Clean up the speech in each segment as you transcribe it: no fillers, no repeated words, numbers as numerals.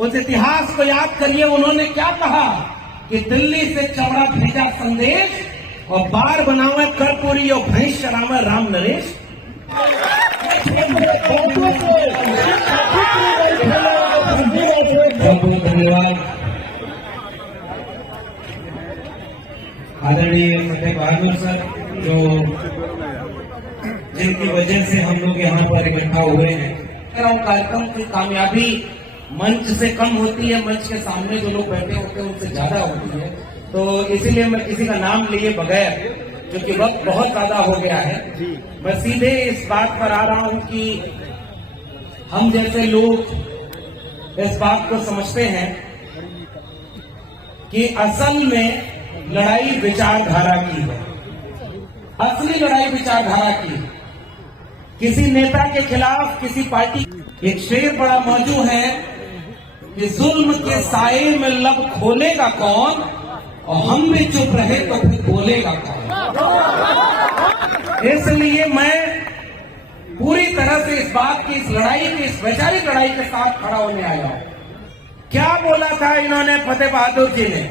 उस इतिहास को याद करिए, उन्होंने क्या कहा कि दिल्ली से चौड़ा भेजा संदेश और बार बनावे कर्पूरी और भैंस चरावे राम नरेश। बहुत बहुत धन्यवाद आदरणीय फतेह बहादुर सर, जो जिनकी वजह से हम लोग यहाँ पर इकट्ठा हुए हैं। कार्यक्रम की कामयाबी मंच से कम होती है, मंच के सामने जो लोग बैठे होते हैं उनसे ज्यादा होती है। तो इसीलिए मैं किसी का नाम लिए बगैर, क्योंकि वक्त बहुत ज्यादा हो गया है, मैं सीधे इस बात पर आ रहा हूं कि हम जैसे लोग इस बात को समझते हैं कि असल में लड़ाई विचारधारा की है। असली लड़ाई विचारधारा की है। किसी नेता के खिलाफ किसी पार्टी, एक शेर बड़ा मौजूद है कि जुल्म के साए में लब खोलेगा कौन, और हम भी चुप रहे तो फिर बोलेगा कौन। इसलिए मैं पूरी तरह से इस बात की, इस लड़ाई की, इस वैचारिक लड़ाई के साथ खड़ा होने आया हूं। क्या बोला था इन्होंने, फतेह बहादुर जी ने?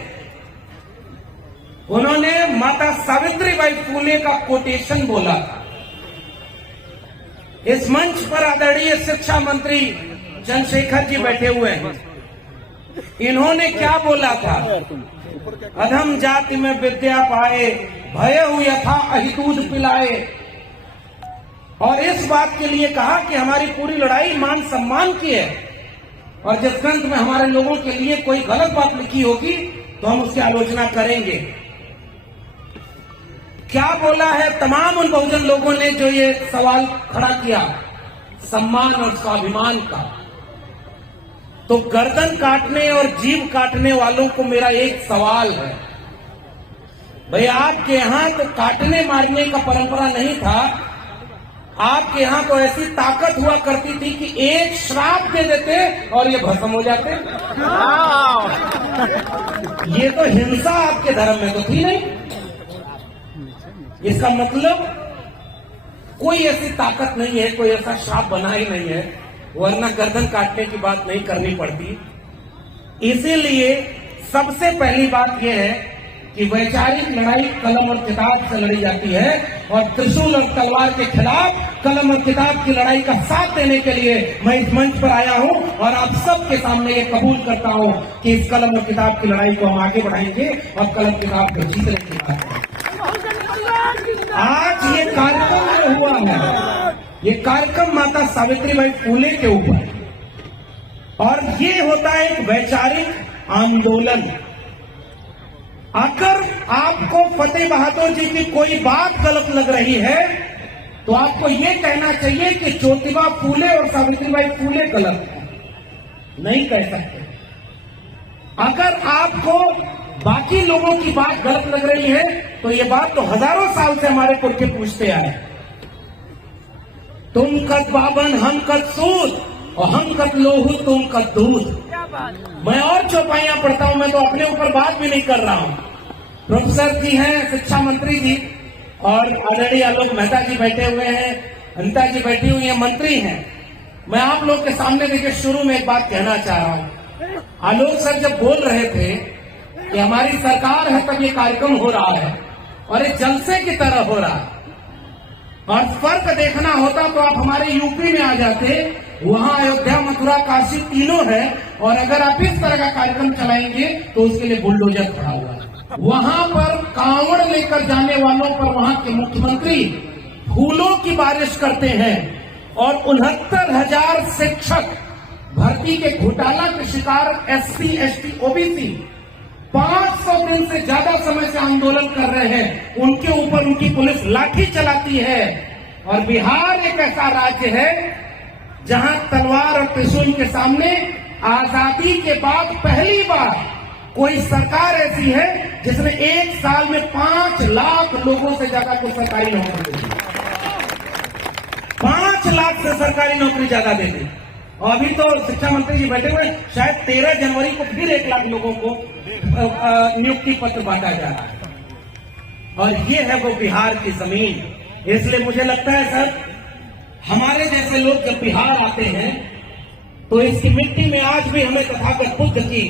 उन्होंने माता सावित्रीबाई फुले का कोटेशन बोला था। इस मंच पर आदरणीय शिक्षा मंत्री चंद्रशेखर जी बैठे हुए हैं। इन्होंने क्या बोला था? अधम जाति में विद्या पाए, भयउ यथा अहि दूध पिलाए। और इस बात के लिए कहा कि हमारी पूरी लड़ाई मान सम्मान की है, और जिस ग्रंथ में हमारे लोगों के लिए कोई गलत बात लिखी होगी तो हम उसकी आलोचना करेंगे। क्या बोला है तमाम उन बहुजन लोगों ने जो ये सवाल खड़ा किया सम्मान और स्वाभिमान का? तो गर्दन काटने और जीभ काटने वालों को मेरा एक सवाल है, भाई आपके यहां तो काटने मारने का परंपरा नहीं था। आपके यहां तो ऐसी ताकत हुआ करती थी कि एक श्राप दे देते और ये भस्म हो जाते। ये तो हिंसा आपके धर्म में तो थी नहीं। इसका मतलब कोई ऐसी ताकत नहीं है, कोई ऐसा श्राप बना ही नहीं है, वरना गर्दन काटने की बात नहीं करनी पड़ती। इसीलिए सबसे पहली बात यह है कि वैचारिक लड़ाई कलम और किताब से लड़ी जाती है, और त्रिशूल और तलवार के खिलाफ कलम और किताब की लड़ाई का साथ देने के लिए मैं इस मंच पर आया हूं, और आप सबके सामने ये कबूल करता हूं कि इस कलम और किताब की लड़ाई को हम आगे बढ़ाएंगे और कलम किताब को जीतने की बात करेंगे। आज ये कार्यक्रम जो हुआ है, ये कार्यक्रम माता सावित्रीबाई फुले के ऊपर, और ये होता है एक वैचारिक आंदोलन। अगर आपको फतेह बहादुर जी की कोई बात गलत लग रही है तो आपको ये कहना चाहिए कि ज्योतिबा फुले और सावित्रीबाई फुले गलत है, नहीं कह सकते। अगर आपको बाकी लोगों की बात गलत लग रही है तो ये बात तो हजारों साल से हमारे पुरखे पूछते आए, तुम कद बाबन हम कद सूद और हम कद लोहू तुम कद दूध। मैं और चौपाइयां पढ़ता हूं, मैं तो अपने ऊपर बात भी नहीं कर रहा हूं। प्रोफेसर जी हैं, शिक्षा मंत्री जी, और आदरणीय आलोक मेहता जी बैठे हुए हैं, अनिता जी बैठी हुई हैं, मंत्री हैं। मैं आप लोग के सामने देखिए शुरू में एक बात कहना चाह रहा हूं। आलोक सर जब बोल रहे थे कि हमारी सरकार है तब ये कार्यक्रम हो रहा है, और ये जलसे की तरह हो रहा है, और फर्क देखना होता तो आप हमारे यूपी में आ जाते, वहां अयोध्या मथुरा काशी तीनों है, और अगर आप इस तरह का कार्यक्रम चलाएंगे तो उसके लिए बुलडोजर खड़ा हुआ है। वहां पर कांवड़ लेकर जाने वालों पर वहां के मुख्यमंत्री फूलों की बारिश करते हैं, और 69,000 शिक्षक भर्ती के घोटाला के शिकार SC ST OBC 500 दिन से ज्यादा समय से आंदोलन कर रहे हैं, उनके ऊपर उनकी पुलिस लाठी चलाती है। और बिहार एक ऐसा राज्य है जहां तलवार और त्रिशूल के सामने आजादी के बाद पहली बार कोई सरकार ऐसी है जिसने एक साल में 5 लाख लोगों से ज्यादा को सरकारी नौकरी दी। 5 लाख से सरकारी नौकरी ज्यादा दे दी। और अभी तो शिक्षा मंत्री जी बैठे हुए, शायद 13 जनवरी को फिर 1 लाख लोगों को नियुक्ति पत्र बांटा जा रहा है, और ये है वो बिहार की जमीन। इसलिए मुझे लगता है सर, हमारे जैसे लोग जब बिहार आते हैं तो इसकी मिट्टी में आज भी हमें तथागत बुद्ध की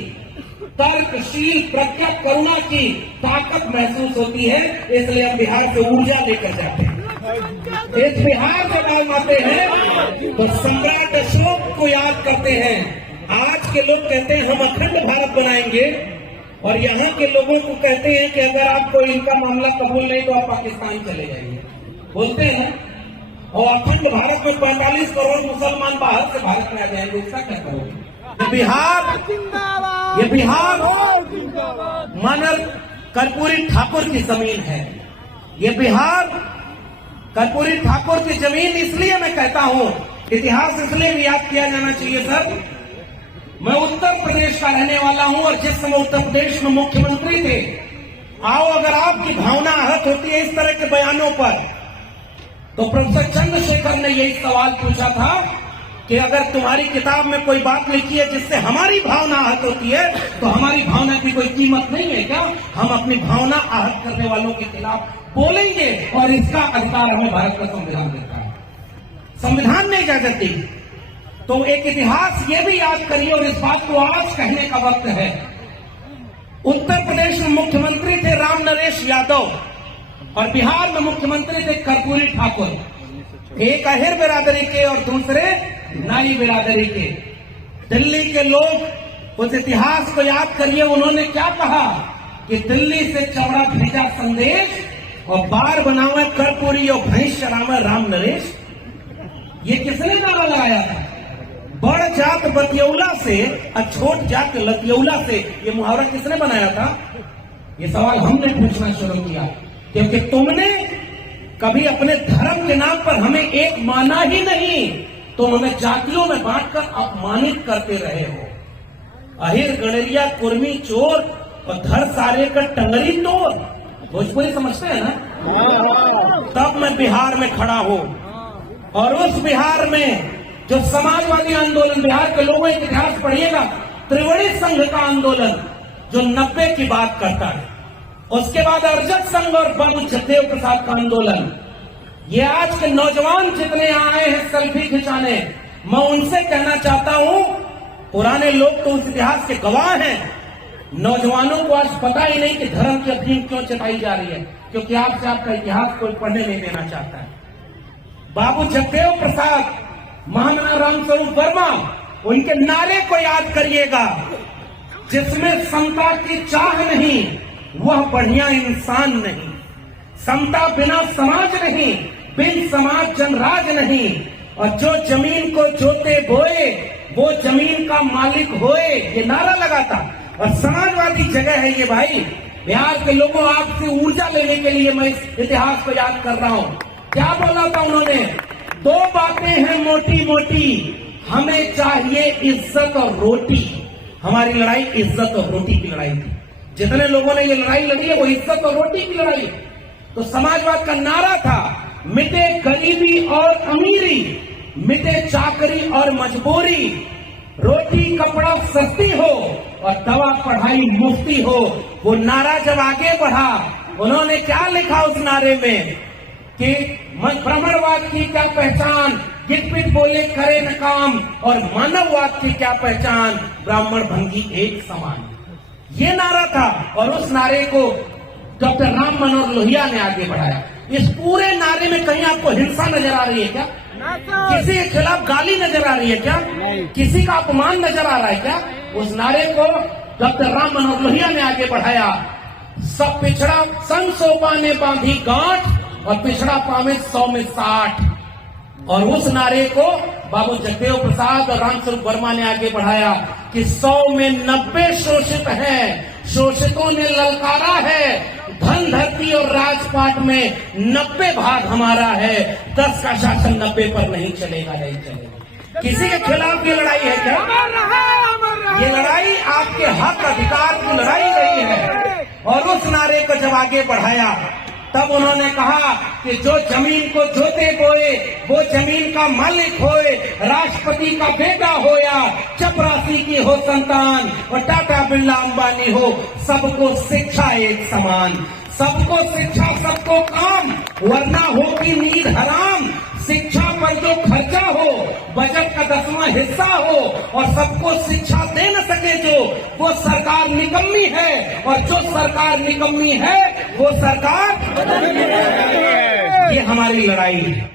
तर्कशील प्रज्ञा करुणा की ताकत महसूस होती है। इसलिए हम बिहार से ऊर्जा लेकर जाते हैं। इस बिहार से बाल आते हैं तो सम्राट अशोक को याद करते हैं। आज के लोग कहते हैं हम अखंड भारत बनाएंगे, और यहाँ के लोगों को कहते हैं कि अगर आपको इनका मामला कबूल नहीं तो आप पाकिस्तान चले जाइए, बोलते हैं। और अखंड भारत में 45 करोड़ मुसलमान बाहर से भारत में आ जाएंगे, इसका क्या करोगे? ये बिहार मानव कर्पूरी ठाकुर की जमीन है। ये बिहार कर्पूरी ठाकुर की जमीन, इसलिए मैं कहता हूं इतिहास इसलिए भी याद किया जाना चाहिए सर। मैं उत्तर प्रदेश का रहने वाला हूं, और जिस समय उत्तर प्रदेश में मुख्यमंत्री थे, आओ अगर आपकी भावना आहत होती है इस तरह के बयानों पर, तो प्रोफेसर चंद्रशेखर ने यही सवाल पूछा था कि अगर तुम्हारी किताब में कोई बात लिखी है जिससे हमारी भावना आहत होती है, तो हमारी भावना की कोई कीमत नहीं है क्या? हम अपनी भावना आहत करने वालों के खिलाफ बोलेंगे, और इसका अधिकार हमें भारत का संविधान देता है। संविधान ने इजाजत दी। तो एक इतिहास ये भी याद करिए, और इस बात को आज कहने का वक्त है। उत्तर प्रदेश में मुख्यमंत्री थे राम नरेश यादव, और बिहार में मुख्यमंत्री थे कर्पूरी ठाकुर। एक अहिर बिरादरी के और दूसरे नाई बिरादरी के। दिल्ली के लोग उस इतिहास को याद करिए, उन्होंने क्या कहा कि दिल्ली से चौड़ा भेजा संदेश, और बार बनावे कर्पूरी और भैंस चरावे राम नरेश। ये किसने नारा लगाया था? बड़ जात बतियौला से और छोट जात लतियौला से। ये मुहावरा किसने बनाया था? ये सवाल हमने पूछना शुरू किया, क्योंकि तुमने कभी अपने धर्म के नाम पर हमें एक माना ही नहीं, तुम हमें जातियों में बांटकर अपमानित करते रहे हो। अहिर गणरिया कुर्मी चोर और धर सारे का टंगरी तोड़, भोजपुरी समझते हैं ना? तब मैं बिहार में खड़ा हूं, और उस बिहार में जो समाजवादी आंदोलन, बिहार के लोगों का इतिहास पढ़िएगा, त्रिवेणी संघ का आंदोलन जो 90 की बात करता है, उसके बाद अर्जक संघ और बाबू जगदेव प्रसाद का आंदोलन। ये आज के नौजवान जितने आए हैं सेल्फी खिंचाने, मैं उनसे कहना चाहता हूं, पुराने लोग तो उस इतिहास के गवाह हैं, नौजवानों को आज पता ही नहीं कि धर्म की अफीम क्यों चटाई जा रही है, क्योंकि आपसे आपका इतिहास कोई पढ़ने नहीं देना चाहता है। बाबू जगदेव प्रसाद, महामना रामस्वरूप वर्मा, उनके नारे को याद करिएगा, जिसमें समता की चाह नहीं वह बढ़िया इंसान नहीं, समता बिना समाज नहीं, बिन समाज जनराज नहीं, और जो जमीन को जोते बोए वो जमीन का मालिक होए, ये नारा लगाता। और समाजवादी जगह है ये भाई। बिहार के लोगों, आपसे ऊर्जा लेने के लिए मैं इस इतिहास को याद कर रहा हूं। क्या बोला था उन्होंने? 2 बातें हैं मोटी मोटी, हमें चाहिए इज्जत और रोटी। हमारी लड़ाई इज्जत और रोटी की लड़ाई थी। जितने लोगों ने ये लड़ाई लड़ी है वो इज्जत और रोटी की लड़ाई है। तो समाजवाद का नारा था, मिटे गरीबी और अमीरी, मिटे चाकरी और मजबूरी, रोटी कपड़ा सस्ती हो और दवा पढ़ाई मुफ्ती हो। वो नारा जब आगे बढ़ा, उन्होंने क्या लिखा उस नारे में कि ब्राह्मणवाद की क्या पहचान, गिरपिट बोले करे न काम, और मानववाद की क्या पहचान, ब्राह्मण भंगी एक समान। ये नारा था, और उस नारे को डॉक्टर राम मनोहर लोहिया ने आगे बढ़ाया। इस पूरे नारे में कहीं आपको हिंसा नजर आ रही है क्या? किसी के खिलाफ गाली नजर आ रही है क्या? किसी का अपमान नजर आ रहा है क्या? उस नारे को डॉक्टर राम मनोहर लोहिया ने आगे बढ़ाया। सब पिछड़ा संग सोपा ने बांधी गांठ, और पिछड़ा पावे 100 में 60। और उस नारे को बाबू जगदेव प्रसाद और रामस्वरूप वर्मा ने आगे बढ़ाया कि 100 में 90 शोषित हैं, शोषितों ने ललकारा है, धन धरती और राजपाट में 90 भाग हमारा है, 10 का शासन 90 पर नहीं चलेगा, नहीं चलेगा। किसी के खिलाफ ये लड़ाई है क्या? ये लड़ाई आपके हक अधिकार की लड़ाई रही है। और उस नारे को जब आगे बढ़ाया, तब उन्होंने कहा कि जो जमीन को जोते बोए वो जमीन का मालिक होए, राष्ट्रपति का बेटा हो या चपरासी की हो संतान, और टाटा बिरला अंबानी हो, सबको शिक्षा एक समान। सबको शिक्षा सबको काम, वरना होगी नींद हराम। शिक्षा पर जो खर्चा हो बजट का 10वां हिस्सा हो और सबको शिक्षा दे न सके जो, वो सरकार निकम्मी है। और जो सरकार निकम्मी है वो सरकार, ये हमारी लड़ाई है।